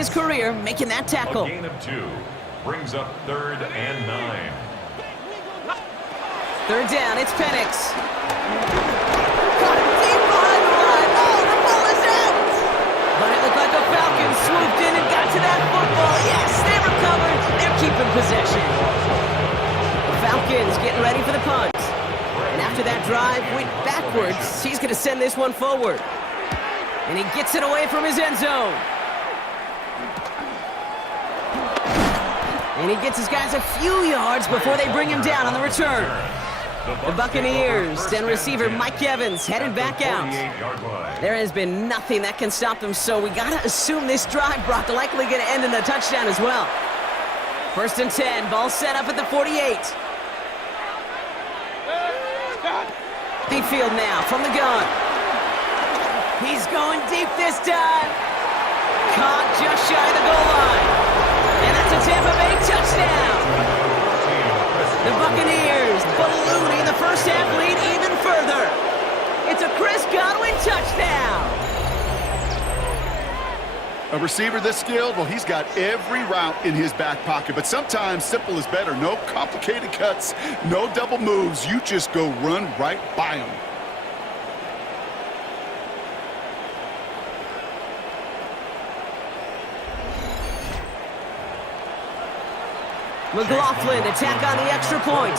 his career making that tackle. A gain of 2 brings up 3rd and 9. 3rd down, it's Penix. Caught it deep behind the line. Oh, the ball is out! But it looked like the Falcons swooped in and got to that football. Yes, they recovered. They're keeping possession. The Falcons getting ready for the punt. And after that drive went backwards, he's going to send this one forward. And he gets it away from his end zone. And he gets his guys a few yards before they bring him down on the return. The Buccaneers, then receiver Mike Evans headed back out. There has been nothing that can stop them, so we got to assume this drive, Brock, likely going to end in a touchdown as well. 1st and 10, ball set up at the 48. Deep field now from the gun. He's going deep this time. Caught just shy of the goal line. And that's a Tampa Bay touchdown. The Buccaneers ballooning the first half lead even further. It's a Chris Godwin touchdown. A receiver this skilled, well, he's got every route in his back pocket. But sometimes simple is better. No complicated cuts, no double moves. You just go run right by him. McLaughlin attack on the extra point.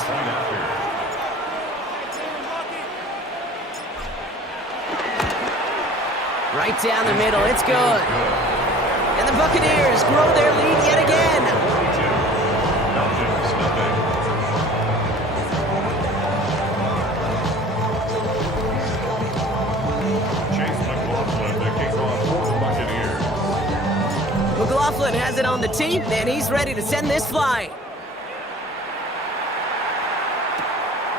Right down the middle, it's good. And the Buccaneers grow their lead yet again. McLaughlin has it on the tee, and he's ready to send this flying.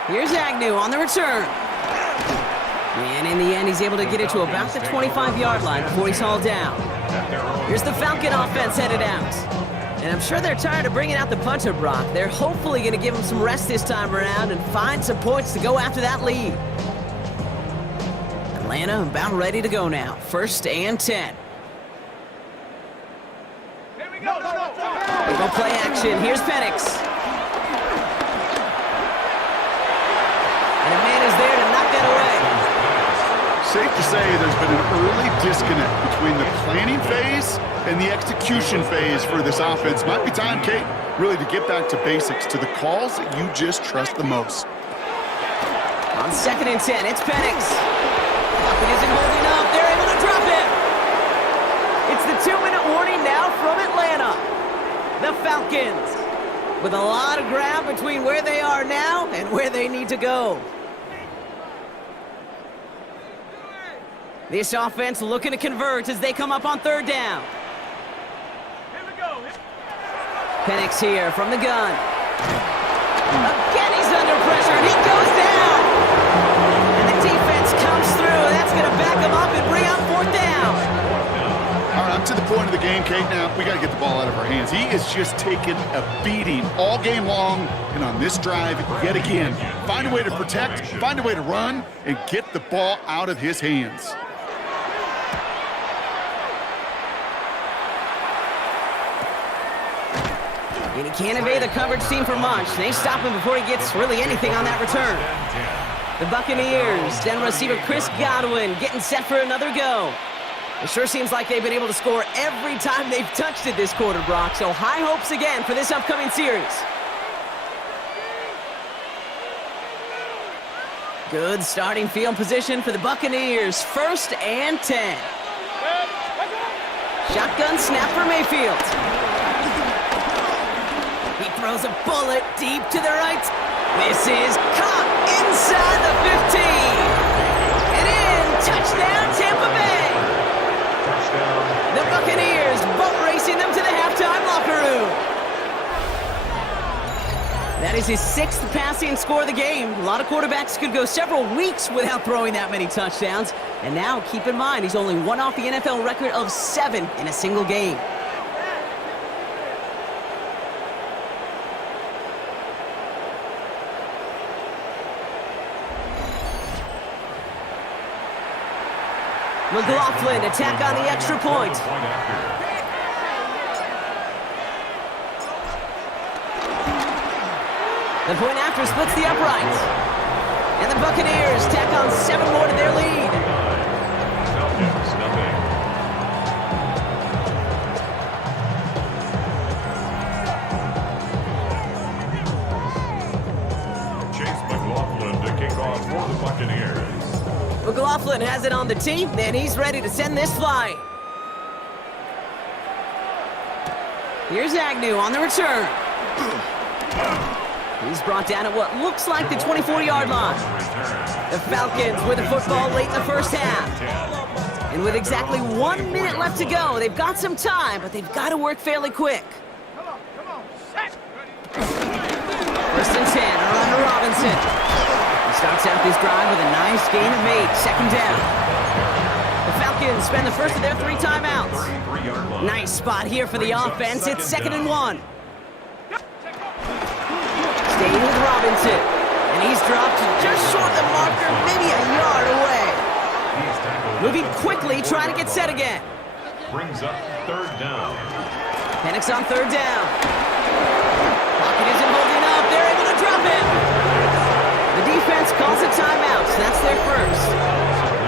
Here's Agnew on the return. And in the end, he's able to get it to about the 25-yard line before he's hauled down. Here's the Falcon offense headed out. And I'm sure they're tired of bringing out the punter, Brock. They're hopefully going to give him some rest this time around and find some points to go after that lead. Atlanta about ready to go now. 1st and 10. Go play action. Here's Penix. And a man is there to knock that away. Safe to say there's been an early disconnect between the planning phase and the execution phase for this offense. Might be time, Kate, really to get back to basics, to the calls that you just trust the most. On 2nd and 10, it's Penix. It isn't holding up. They're able to drop it. It's the 2-minute warning now from Atlanta. The Falcons with a lot of ground between where they are now and where they need to go. This offense looking to convert as they come up on 3rd down. Penix here from the gun. Again, he's under pressure, and he goes down. And the defense comes through. That's going to back him up and bring out 4th down. All right, I'm to the point of the game, Kate. Now, we got to get the ball out of our hands. He is just taking a beating all game long, and on this drive, yet again. Find a way to protect, find a way to run, and get the ball out of his hands. And he can't evade the coverage team for much. They stop him before he gets really anything on that return. The Buccaneers, then receiver Chris Godwin getting set for another go. It sure seems like they've been able to score every time they've touched it this quarter, Brock. So high hopes again for this upcoming series. Good starting field position for the Buccaneers. 1st and 10. Shotgun snap for Mayfield. He throws a bullet deep to the right. This is caught inside the 15. And in, touchdown Tampa Bay. The Buccaneers boat racing them to the halftime locker room. That is his 6th passing score of the game. A lot of quarterbacks could go several weeks without throwing that many touchdowns. And now, keep in mind, he's only one off the NFL record of 7 in a single game. McLaughlin attack on the extra point. The point after splits the uprights. And the Buccaneers tack on 7 more to their lead. Falcons, nothing. Chase McLaughlin to kick off for the Buccaneers. McLaughlin has it on the tee, and he's ready to send this flying. Here's Agnew on the return. He's brought down at what looks like the 24-yard line. The Falcons with the football late in the first half. And with exactly 1 minute left to go, they've got some time, but they've got to work fairly quick. First and 10, around to Robinson. He starts out this drive with a nice gain of 8, second down. The Falcons spend the first of their 3 timeouts. Nice spot here for the offense. It's 2nd and 1. Staying with Robinson. And he's dropped just short of the marker, maybe a yard away. Moving quickly, trying to get set again. Brings up 3rd down. Penix on 3rd down. Pocket isn't holding up. They're able to drop him. The defense calls a timeout, so that's their first.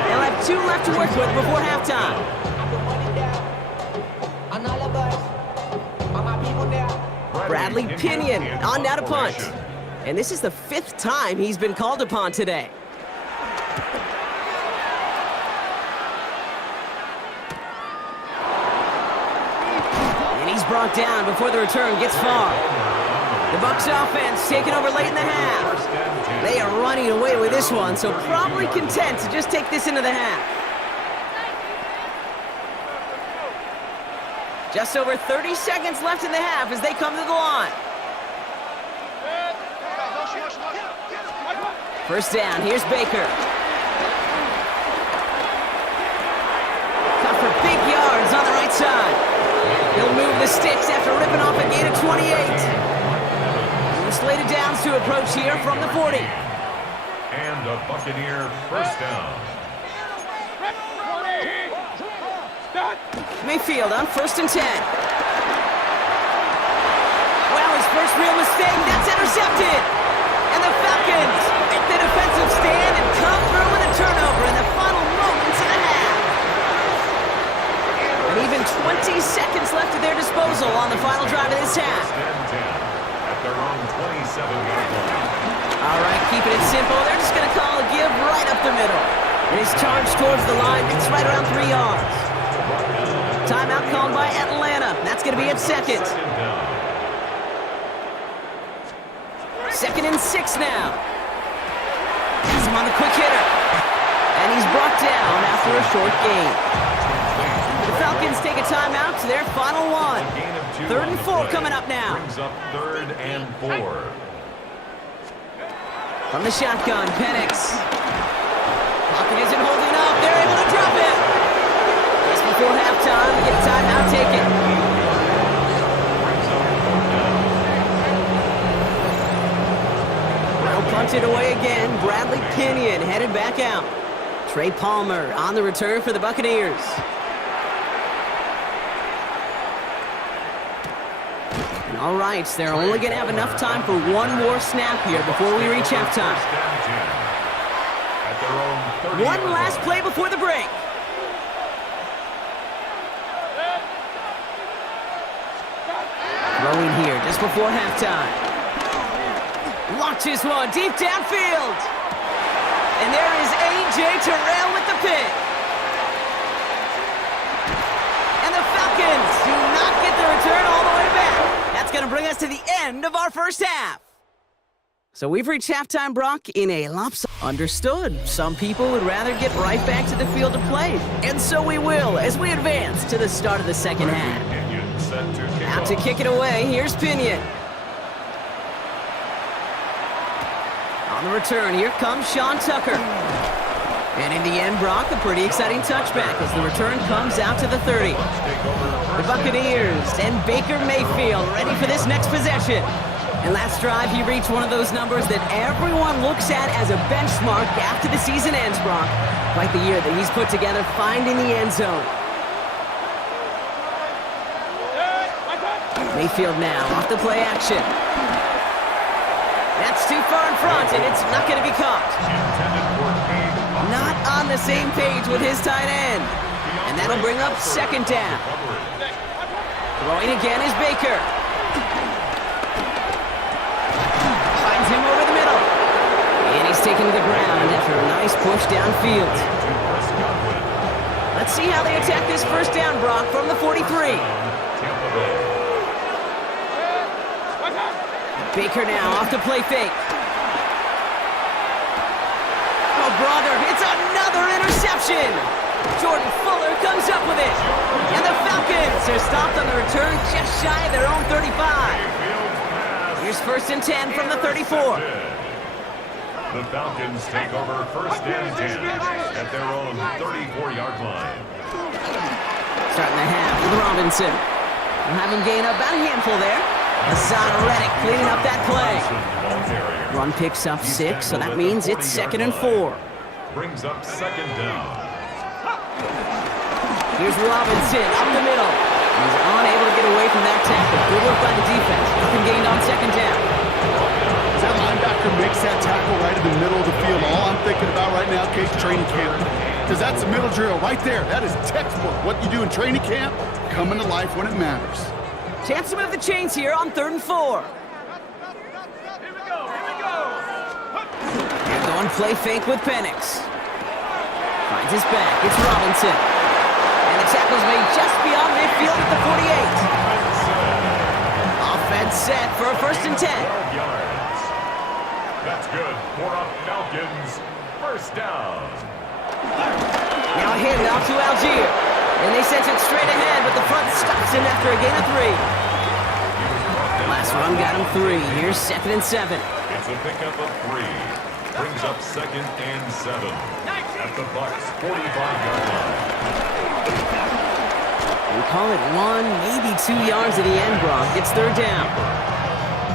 They'll have 2 left to work with before halftime. Bradley Pinion on now to punt. And this is the 5th time he's been called upon today. And he's brought down before the return gets far. The Bucs offense taking over late in the half. They are running away with this one, so probably content to just take this into the half. Just over 30 seconds left in the half as they come to the line. First down, here's Baker. Cut for big yards on the right side. He'll move the sticks after ripping off a gain of 28. Slated downs to approach here from the 40. And a Buccaneer first down. Mayfield on 1st and 10. Well, his first real mistake, that's intercepted. And the Falcons make the defensive stand and come through with a turnover in the final moments of the half. And even 20 seconds left at their disposal on the final drive of this half. At their own 27-yard line. All right, keeping it simple. They're just going to call a give right up the middle. And his charge towards the line, it's right around 3 yards. Timeout called by Atlanta. That's going to be at 2nd. 2nd and 6 now. Has him on the quick hitter. And he's brought down after a short gain. The Falcons take a timeout to their final one. 3rd and 4 coming up now. Brings up 3rd and 4. From the shotgun, Penix. Pocket isn't holding up. They're able to drop it. Just before halftime, we get a timeout taken. Well punted away again. Bradley Pinion headed back out. Trey Palmer on the return for the Buccaneers. All right, they're only going to have enough time for one more snap here before we reach halftime. One last play before the break. Throwing here just before halftime. Launches one deep downfield. And there is A.J. Terrell with the pick. And the Falcons do not get the return all the way back. That's going to bring us to the end of our first half. So we've reached halftime, Brock, in a lopsided. Understood. Some people would rather get right back to the field of play. And so we will as we advance to the start of the second half. Out to kick it away, here's Pinion. On the return, here comes Sean Tucker. And in the end, Brock, a pretty exciting touchback as the return comes out to the 30. The Buccaneers and Baker Mayfield ready for this next possession. And last drive, he reached one of those numbers that everyone looks at as a benchmark after the season ends, Brock. Quite the year that he's put together, finding the end zone. Mayfield now off the play action. That's too far in front, and it's not going to be caught. Not on the same page with his tight end. And that'll bring up second down. Throwing again is Baker. Finds him over the middle. And he's taken to the ground after a nice push downfield. Let's see how they attack this first down, Brock, from the 43. Baker now off to play fake. Oh, brother, it's another interception. Jordan Fuller comes up with it. And the Falcons are stopped on the return just shy of their own 35. Here's 1st and 10 from the 34. The Falcons take over 1st and 10 at their own 34-yard line. Starting the half with Robinson. We'll have him gain about a handful there. Hassan Reddick cleaning up that play. Run picks up 6, so that means it's 2nd and 4. Brings up 2nd down. Here's Robinson up the middle. He's unable to get away from that tackle. Good work by the defense. Nothing gained on 2nd down. As that linebacker makes that tackle right in the middle of the field, all I'm thinking about right now, Case, training camp. Because that's a middle drill right there. That is textbook. What you do in training camp, coming to life when it matters. Chance to move the chains here on 3rd and 4. They're going play fake with Penix. Finds his back. It's Robinson. And the tackle's made just beyond midfield at the 48. Offense set for a 1st and 10. 12 yards. That's good for a Falcons 1st down. Now a handoff to Algier. And they sent it straight ahead, but the front stops him after a gain of 3. Last run got him 3. Here's 2nd and 7. It's a pickup of 3. Brings up 2nd and 7 at the Bucs 45-yard line. We call it 1, maybe 2 yards at the end, Brock. It's 3rd down.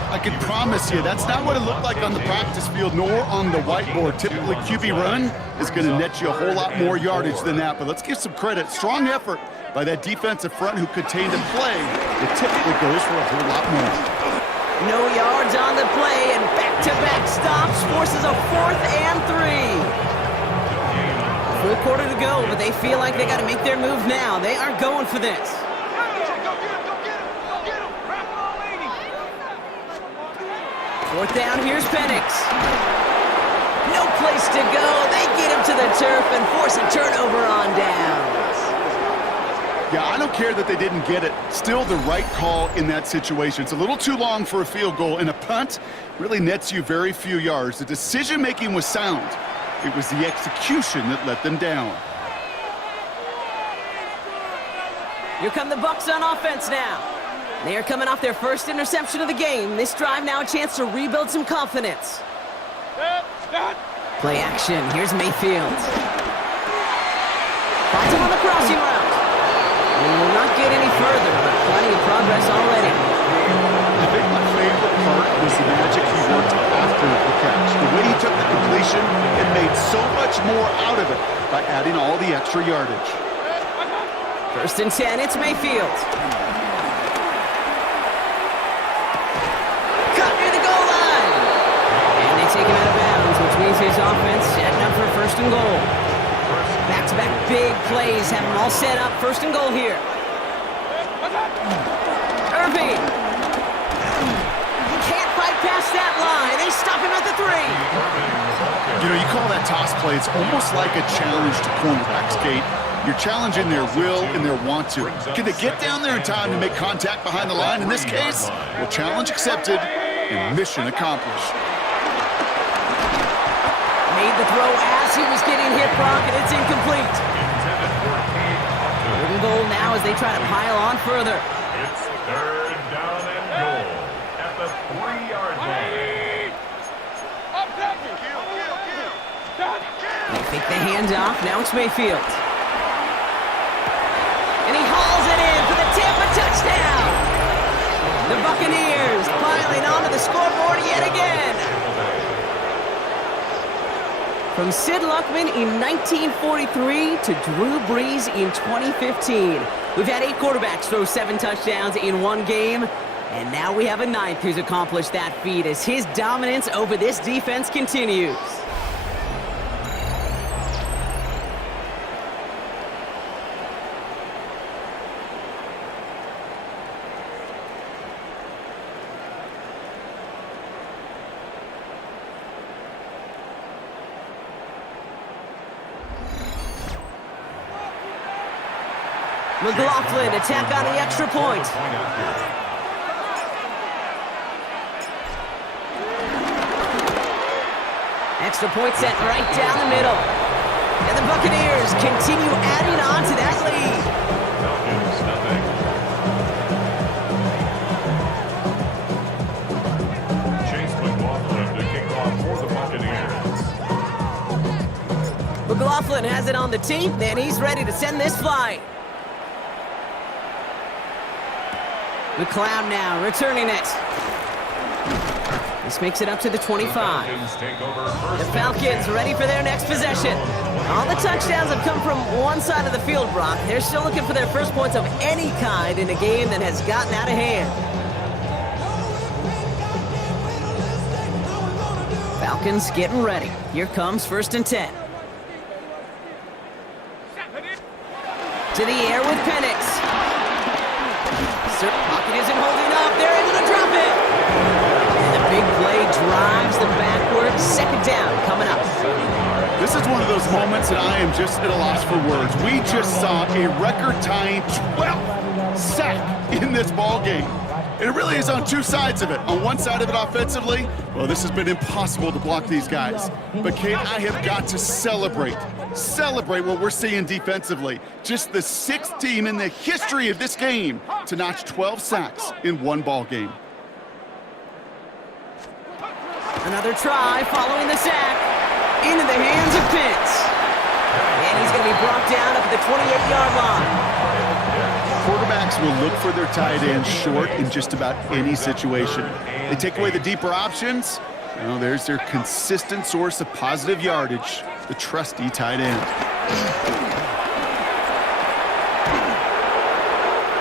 I can promise you, that's not what it looked like on the practice field, nor on the whiteboard. Typically, QB run is going to net you a whole lot more yardage than that. But let's give some credit. Strong effort by that defensive front who contained a play that typically goes for a whole lot more. No yards on the play, and back-to-back stops forces a 4th and 3. Full quarter to go, but they feel like they got to make their move now. They are going for this. 4th down, here's Penix. No place to go. They get him to the turf and force a turnover on downs. Yeah, I don't care that they didn't get it. Still the right call in that situation. It's a little too long for a field goal, and a punt really nets you very few yards. The decision-making was sound. It was the execution that let them down. Here come the Bucs on offense now. They are coming off their first interception of the game. This drive now a chance to rebuild some confidence. Play action. Here's Mayfield. Finds him on the crossing route. He will not get any further, but plenty of progress already. I think my favorite part was the magic he worked after the catch. The way he took the completion and made so much more out of it by adding all the extra yardage. 1st and 10, it's Mayfield. Cut near the goal line. And they take him out of bounds, which means his offense setting up for 1st and goal. Back-to-back big plays have them all set up. 1st and goal here. Irving. Can't fight past that line. They stop him at the 3. You know, you call that toss play, it's almost like a challenge to cornerbacks, Kate. You're challenging their will and their want to. Can they get down there in time to make contact behind the line? In this case, well, challenge accepted and mission accomplished. Made the throw as he was getting hit, Brock, and it's incomplete. 3rd and goal now as they try to pile on further. It's 3rd down and goal at the 3-yard line. They fake the handoff. Now it's Mayfield. And he hauls it in for the Tampa touchdown. The Buccaneers piling onto the scoreboard yet again. From Sid Luckman in 1943 to Drew Brees in 2015. We've had 8 quarterbacks throw 7 touchdowns in one game. And now we have a ninth who's accomplished that feat as his dominance over this defense continues. McLaughlin attack on the extra point. Extra point sent right down the middle. And the Buccaneers continue adding on to that lead. Chase McLaughlin to kick off for the Buccaneers. McLaughlin has it on the tee, and he's ready to send this flight. McLeod now returning it. This makes it up to the 25. The Falcons ready for their next possession. All the touchdowns have come from one side of the field, Brock. They're still looking for their first points of any kind in a game that has gotten out of hand. Falcons getting ready. Here comes 1st and 10. To the air with Penix. Pocket isn't holding up. They're able to drop it. And the big play drives them backward. 2nd down coming up. This is one of those moments that I am just at a loss for words. We just saw a record-tying 12th sack in this ball game. And it really is on two sides of it. On one side of it offensively, well, this has been impossible to block these guys. But, Kate, I have got to celebrate what we're seeing defensively. Just the 6th team in the history of this game to notch 12 sacks in one ball game. Another try following the sack. Into the hands of Pitts. And he's going to be brought down up at the 28-yard line. Quarterbacks will look for their tight ends short in just about any situation. They take away the deeper options. Well, there's their consistent source of positive yardage, the trusty tight end.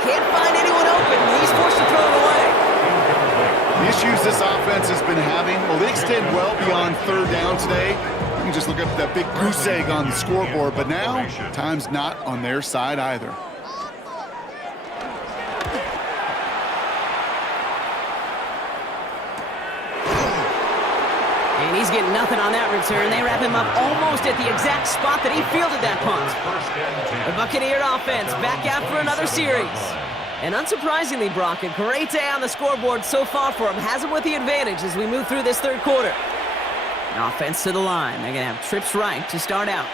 Can't find anyone open. He's forced to throw it away. The issues this offense has been having, well, they extend well beyond 3rd down today. You can just look up that big goose egg on the scoreboard, but now time's not on their side either. And he's getting nothing on that return. They wrap him up almost at the exact spot that he fielded that punt. The Buccaneer offense back out for another series. And unsurprisingly, Brock, a great day on the scoreboard so far for him. Has him with the advantage as we move through this 3rd quarter. Offense to the line. They're going to have trips right to start out.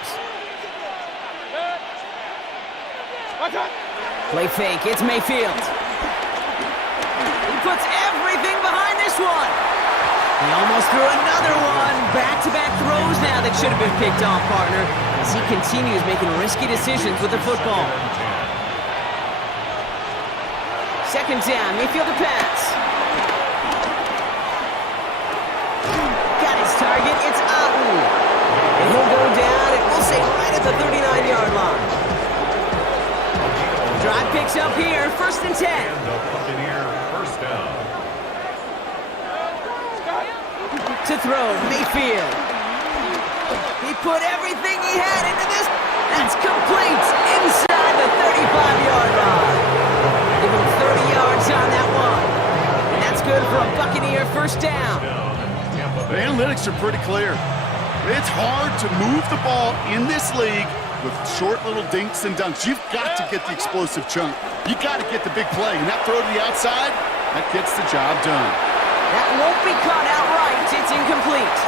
Play fake. It's Mayfield. He puts everything behind this one. He almost threw another one. Back-to-back throws now that should have been picked off, partner, as he continues making risky decisions with the football. 2nd down, Mayfield to pass. Got his target, it's Otten. And he'll go down, and we'll say right at the 39-yard line. Drive picks up here, 1st and 10. The Buccaneer 1st down. To throw, Mayfield. He put everything he had into this. That's complete inside the 35-yard line. Give him 30 yards on that one. And that's good for a Buccaneer 1st down. The analytics are pretty clear. It's hard to move the ball in this league with short little dinks and dunks. You've got to get the explosive chunk. You got to get the big play. And that throw to the outside, that gets the job done. That won't be caught outright. It's incomplete.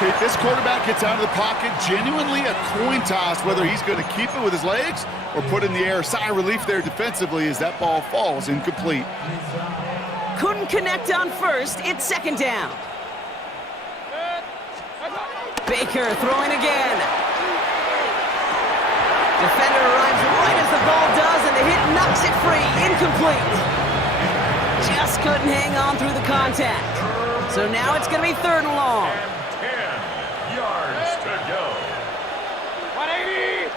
Kate, this quarterback gets out of the pocket, genuinely a coin toss whether he's going to keep it with his legs or put it in the air. Sigh of relief there defensively as that ball falls incomplete. Couldn't connect on 1st. It's 2nd down. Baker throwing again. Defender arrives right as the ball does, and the hit knocks it free. Incomplete. Just couldn't hang on through the contact. So now it's going to be 3rd and long. 10 yards to go. 180.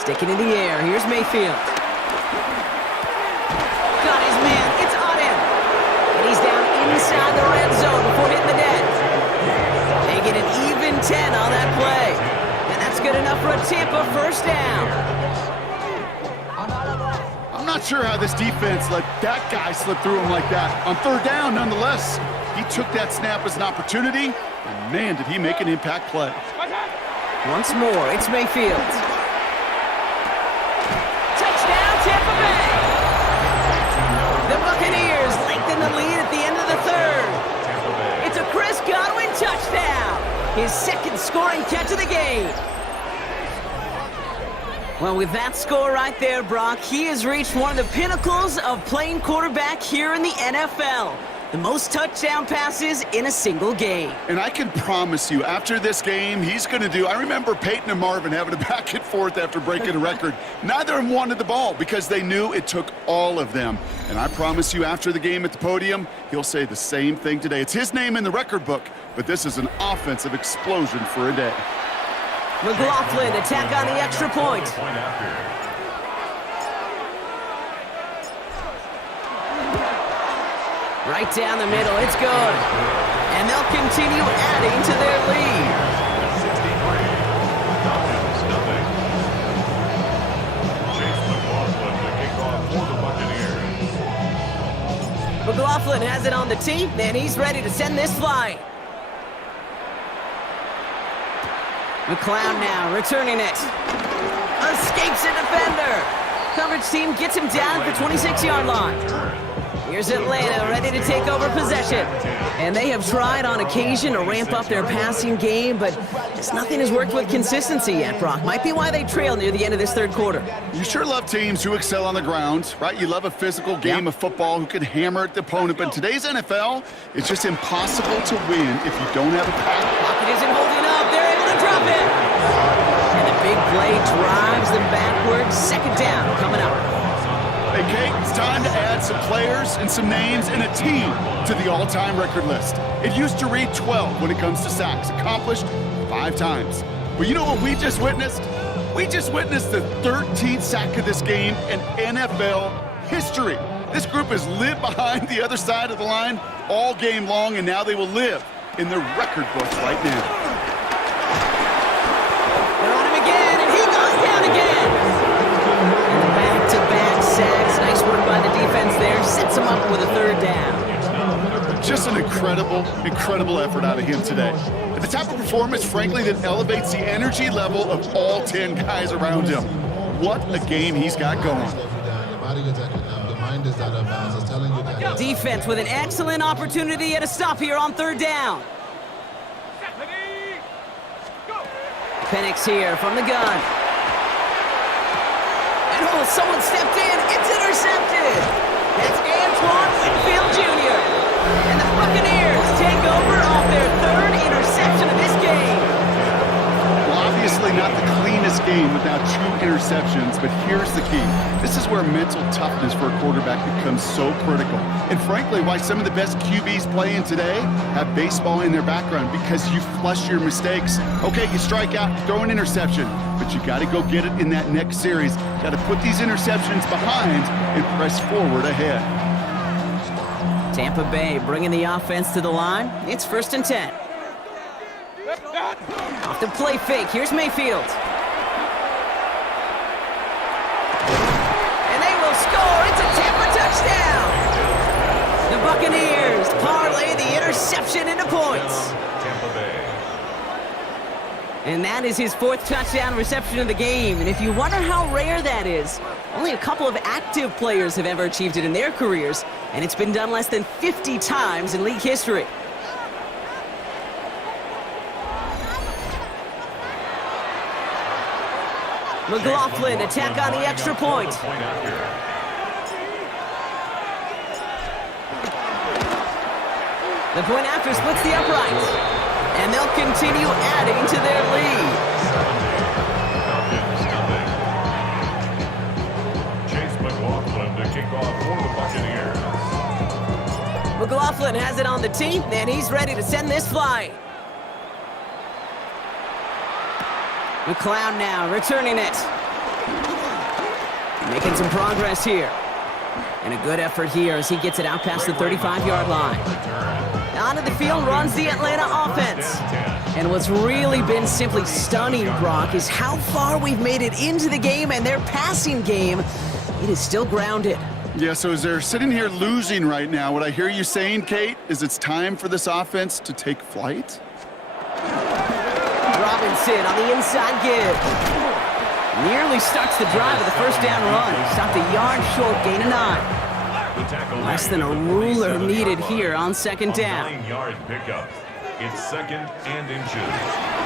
Sticking in the air. Here's Mayfield. inside the red zone before hitting the net. They get an even 10 on that play. And that's good enough for a Tampa first down. I'm not sure how this defense let that guy slip through him like that. On third down, nonetheless, he took that snap as an opportunity, and man, did he make an impact play. Once more, it's Mayfield. Touchdown, Tampa Bay! The Buccaneers lengthen the lead at the end of the third. It's a Chris Godwin touchdown! His second scoring catch of the game. Well, with that score right there, Brock, he has reached one of the pinnacles of playing quarterback here in the NFL. The most touchdown passes in a single game. And I can promise you, after this game, he's going to do... I remember Peyton and Marvin having a back and forth after breaking a record. Neither of them wanted the ball because they knew it took all of them. And I promise you, after the game at the podium, he'll say the same thing today. It's his name in the record book, but this is an offensive explosion for a day. McLaughlin attack on the extra point. Right down the middle, it's good. And they'll continue adding to their lead. 63-0. McLaughlin has it on the tee, and he's ready to send this flying. McLeod now returning it. Escapes a defender. Coverage team gets him down at the 26-yard line. Here's Atlanta ready to take over possession. And they have tried on occasion to ramp up their passing game, but just nothing has worked with consistency yet, Brock. Might be why they trail near the end of this third quarter. You sure love teams who excel on the ground, right? You love a physical game of football who can hammer at the opponent, but in today's NFL, it's just impossible to win if you don't have a pass. Pocket isn't holding up. They're able to drop it. And the big play drives them backwards. Second down coming up. Hey, Kate, it's time to add some players and some names and a team to the all-time record list. It used to read 12 when it comes to sacks, accomplished 5 times. But you know what we just witnessed? We just witnessed the 13th sack of this game in NFL history. This group has lived behind the other side of the line all game long, and now they will live in the record books right now. They're on him again, and he goes down again. And back-to-back sacks. Nice work by the defense there. Sets him up with a third down. Just an incredible effort out of him today. The type of performance, frankly, that elevates the energy level of all 10 guys around him. What a game he's got going. Defense with an excellent opportunity at a stop here on third down. Penix here from the gun. And oh, someone stepped in. It's intercepted. That's Antoine Winfield Jr. And the Buccaneers take over off their third interception of this game. Well, obviously not the cleanest game without 2 interceptions, but here's the key. This is where mental toughness for a quarterback becomes so critical. And frankly, why some of the best QBs playing today have baseball in their background, because you flush your mistakes. Okay, you strike out, you throw an interception, but you got to go get it in that next series. Got to put these interceptions behind and press forward ahead. Tampa Bay bringing the offense to the line. It's 1st and 10. Off the play fake, here's Mayfield. And they will score. It's a Tampa touchdown. The Buccaneers parlay the interception into points. Tampa Bay. And that is his 4th touchdown reception of the game. And if you wonder how rare that is, only a couple of active players have ever achieved it in their careers, and it's been done less than 50 times in league history. McLaughlin attack on the extra point. The point after splits the uprights, and they'll continue adding to their lead. Chase McLaughlin to kick off for the Buccaneers. McLaughlin has it on the tee, and he's ready to send this flying. McLeod now returning it. Making some progress here. And a good effort here as he gets it out past the 35-yard line. Onto the field runs the Atlanta offense. And what's really been simply stunning, Brock, is how far we've made it into the game, and their passing game, it is still grounded. Yeah, so as they're sitting here losing right now, what I hear you saying, Kate, is it's time for this offense to take flight? Robinson on the inside give. Nearly starts the drive with a first down run. Stopped a yard short, gain of 9. Less than a ruler needed here on second down. 9-yard pickup. It's 2nd and inches.